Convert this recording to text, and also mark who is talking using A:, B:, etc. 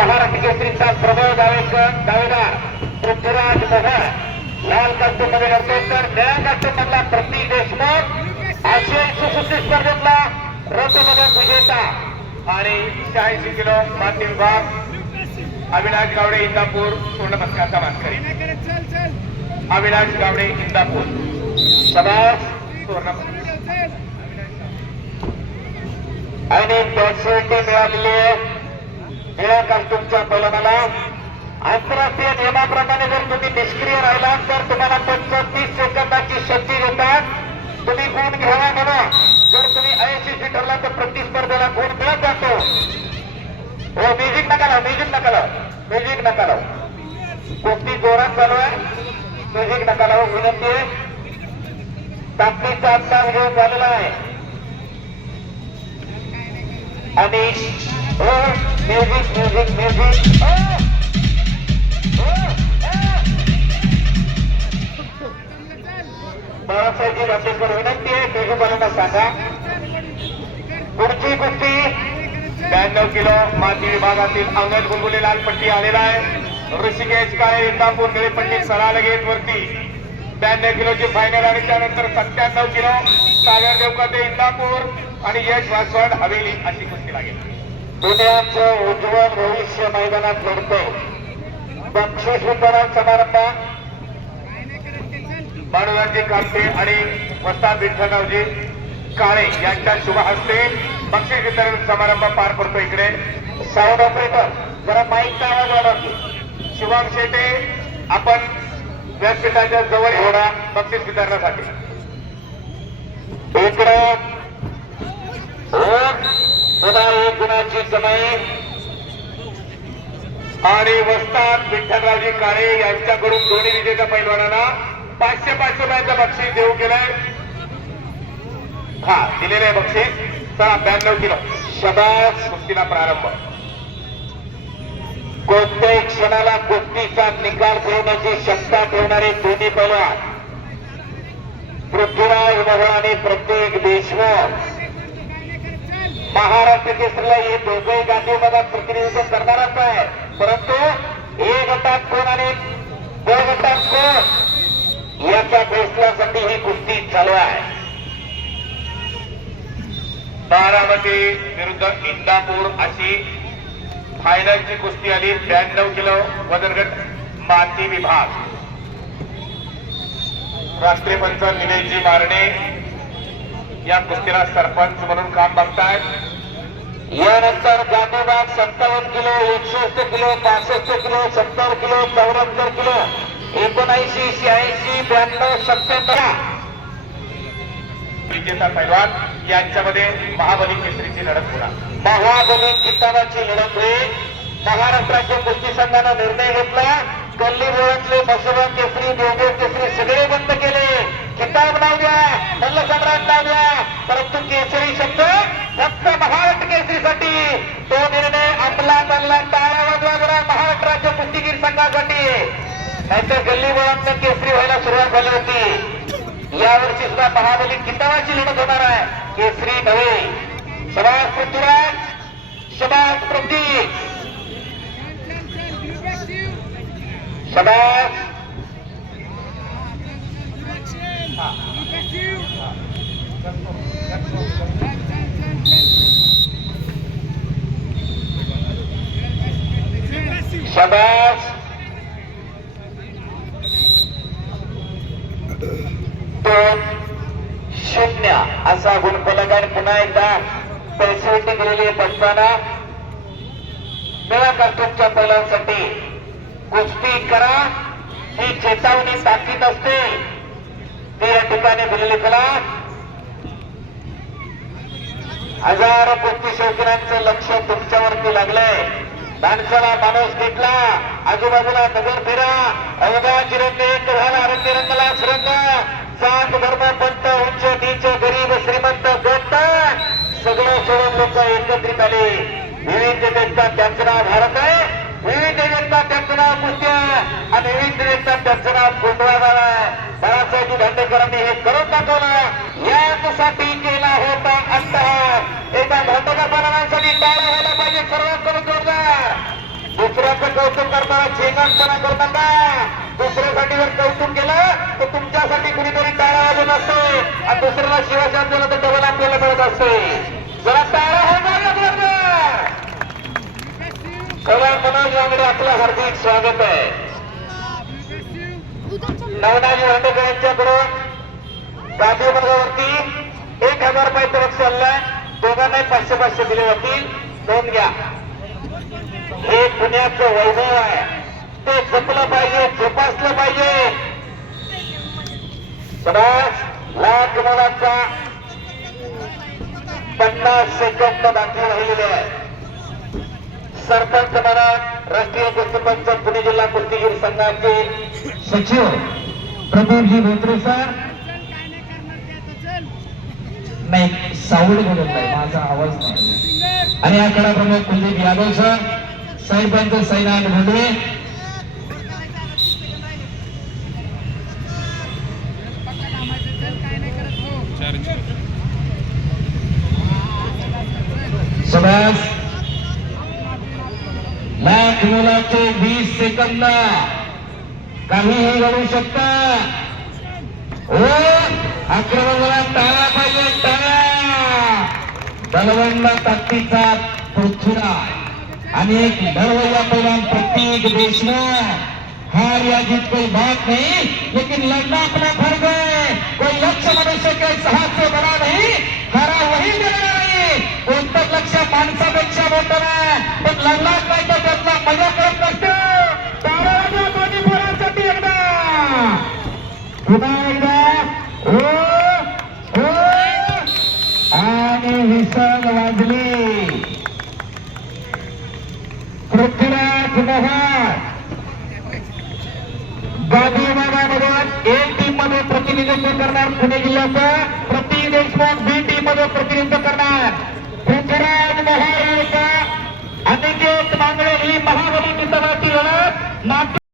A: महाराष्ट्र केसरीचा प्रबळ दावेकर दावेदार पृथ्वीराज मोहन लाल कास्टूममध्ये करतोय तर निळ्या कास्टूम मधला प्रतीक देशमुख आशियाई सुसुसी स्पर्धेतला रथपदक विजेता
B: आणि शहाऐंशी किलो माती विभाग अविनाश गावडे इंदापूर स्वर्ण पथकाचा मानकरी अविनाश गावडे इंदापूर
A: समाज
B: सुवर्ण
A: आणि पॅसिलिटी मिळालेली आहे निळ्या कास्टूमच्या पैलवानाला आंतरराष्ट्रीय नियमाप्रमाणे जर तुम्ही निष्क्रिय राहिलात तर तुम्हाला पंचवीस सेकंदाची संधी देतात. तुम्ही गुण घ्यावा म्हणा. जर तुम्ही अयशस्वी ठरला तर प्रतिस्पर्धेला गुण मिळत जातो. हो म्युझिक नका लाव म्युझिक नका लाव म्युझिक नका लाव. कुस्ती जोरात चालू आहे? म्युझिक नका लाव विनंती आहे. ताकदीचा आत्ता विजय झालेला आहे. आणि हो म्युझिक म्युझिक म्युझिक बाळासाहेबजी राजेश्वर विनंती आहे मेघपालांना सांगा पुढची कुस्ती
B: ब्याण्णव किलो माती विभागातील अंगद गुलगुले लालपट्टी आलेला आहे. ऋषिकेश काळे इंदापूर निळेपट्टी सरा लगेच वरती. ब्याण्णव किलोची फायनल आणि त्यानंतर सत्त्याण्णव किलो सागर देवकाते इंदापूर आणि यश वासवड हवेली अशी कुस्ती लागेल.
A: पुण्याचं उज्ज्वल भविष्य मैदानात घडतंय. बक्षीस वितरण समारंभ.
B: बाळूराजी कापटे आणि वस्ता विठ्ठलरावजी काळे यांच्या शुभ हस्ते बक्षीस वितरण समारंभ पार पडतो इकडे.
A: साऊंड ऑपरेटर जरा माईकचा आवाज वाढवतो
B: शिवम शेटे आपण व्यासपीठाच्या जवळ एवढा बक्षीस वितरणासाठी.
A: इकडे. पुन्हा एक गुणाची कमाई
B: आणि वस्ताद विठ्ठलराजी काळे यांच्याकडून दोन्ही विजेच्या पैलवानांना पाचशे पाचशे रुपयाचं बक्षीस देऊ केलंय. हा दिलेलं आहे बक्षीस. चला ब्याण्णव किलो.
A: शबास
B: कुस्तीला प्रारंभ.
A: कोणत्याही क्षणाला कुस्तीचा निकाल ठेवण्याची क्षमता ठेवणारे दोन्ही पैलवान पृथ्वीराज मोहळ आणि प्रत्येक देशमुख महाराष्ट्र केसरीला हे दोघंही गांधी विभागात प्रतिनिधित्व करणारच आहे. परंतु ए गटात कोण आणि ब गटात कोण? याच्या फैसल्यासाठी ही कुस्ती चालू आहे.
B: बारामती विरुद्ध इंदापूर अशी फायनलची कुस्ती आली. ब्याण्णव किलो वजनगट माती विभाग. राष्ट्रीय पंच निलेशजी मारणे या कुस्तीला सरपंच म्हणून काम बघतायत.
A: यानंतर गांधीबाग सत्तावन्न किलो एकसष्ट किलो पासष्ट किलो सत्तर किलो चौऱ्याहत्तर किलो एकोणऐंशी शहाऐंशी ब्याण्णव सत्त्याहत्तर
B: विजेता पैलवान यांच्यामध्ये महाबली केसरीची लढत होणार.
A: महाबली किताबाची लढत होईल. महाराष्ट्राच्या कुस्ती संघानं निर्णय घेतला. गल्ली मुळातले मसोबा केसरी देवदेव केसरी सगळे बंद केले. किताब नाव द्या सम्राट नाव परंतु केसरी शब्द फक्त महाराष्ट्र केसरीसाठी. तो निर्णय अंमलात आणला टाळा वाजवा महाराष्ट्र राज्य कुस्तीगीर संघासाठी. नाहीतर गल्ली मुळातनं केसरी व्हायला सुरुवात झाली होती. यावर्षी सुद्धा महाबली किताबाची लढत होणार आहे. केसरी नव्हे. शबाज पृथ्वीराज शबाज प्रतीक शबाज शबाज दोन शून्य. असा गुणफलक आणि पुन्हा एकदा पैसे दिलेली बसताना निळ्या कार्टूनच्या बैलांसाठी कुस्ती करा. ही चेतावणी ताकीद असते. ती या ठिकाणी दिलेली कला. हजारो कोटी शेतकऱ्यांचं लक्ष तुमच्यावरती लागलंय. माणसाला माणूस घेतला आजूबाजूला नगर फिरा. अवघा चिरंग एक झाला रंगी रंगला सुरंग. जात धर्म पंत उच्च नीच गरीब श्रीमंत गोट सगळं सोडून लोक एकत्रित आले. विविधतेचा त्यांचं नाव भारत आहे. विविधतेचा त्यांचं नाव कुस्त्या आणि आणि विविधतेचा त्यांचं नाव गोंधळ कौतुक करताना चेंगणपणा करू नका दुसऱ्यासाठी जर कौतुक केलं तर तुमच्यासाठी कुणीतरी टाळा वाजून असतो. आणि दुसऱ्याला शिवाशात दिलं तर डबल आपल्याला मिळत असते. जरा टाळा हो सगळ्या मनोज वांगडे आपलं हार्दिक स्वागत आहे. नवनाजी वांडेकर यांच्याकडून गादी वर्गावरती एक हजार रुपयाचं बक्षीस आलं दोघांनाही पाचशे पाचशे दिले जातील. नोंद घ्या. पुण्याचं वैभव आहे. ते जपलं पाहिजे जोपासलं पाहिजे. समाज लाख मुलांचा पन्नास सेकंद बाकी राहिलेले आहे. सरपंच म्हणा राष्ट्रीय कुस्तीपंच पुणे जिल्हा कुस्तीगीर संघाचे सचिव प्रदीपजी भोत्रे सर. नाही साऊड बोलत नाही माझा आवाज नाही. आणि आकडा प्रमुख कुलदीप यादव सर. सरपंच सैनाथ भोंडवे सुभाष. लाख मुलाचे वीस सेकंद. काहीही घडू शकता. हो आक्रमणाला टाळा पाहिजे टाळा बलवंत ताकदीचा पृथ्वीराज. आणि एक लढवय्या पैलवान प्रत्येक देशमुख हार या जीत कोई बात नहीं लेकिन लड़ना अपना फर्ज है कोई लक्ष्य मनुष्य के हाथ से बना नहीं हारा वही मिलना नाही. कोणतं लक्ष्य माणसापेक्षा मोठं नाही पण लढलाच नाही तर त्यातला मजा करत नसतो टाळा वाजवा दोन्ही पोरांसाठी एकदा मैदानावर ए टीम मध्ये प्रतिनिधित्व करणार पुणे जिल्ह्याचं प्रति देशमुख बी टीम मध्ये प्रतिनिधित्व करणार पृथ्वीराज महाराज अनिकेत मांगळे ही महाबली किसनाची लढत नाट्य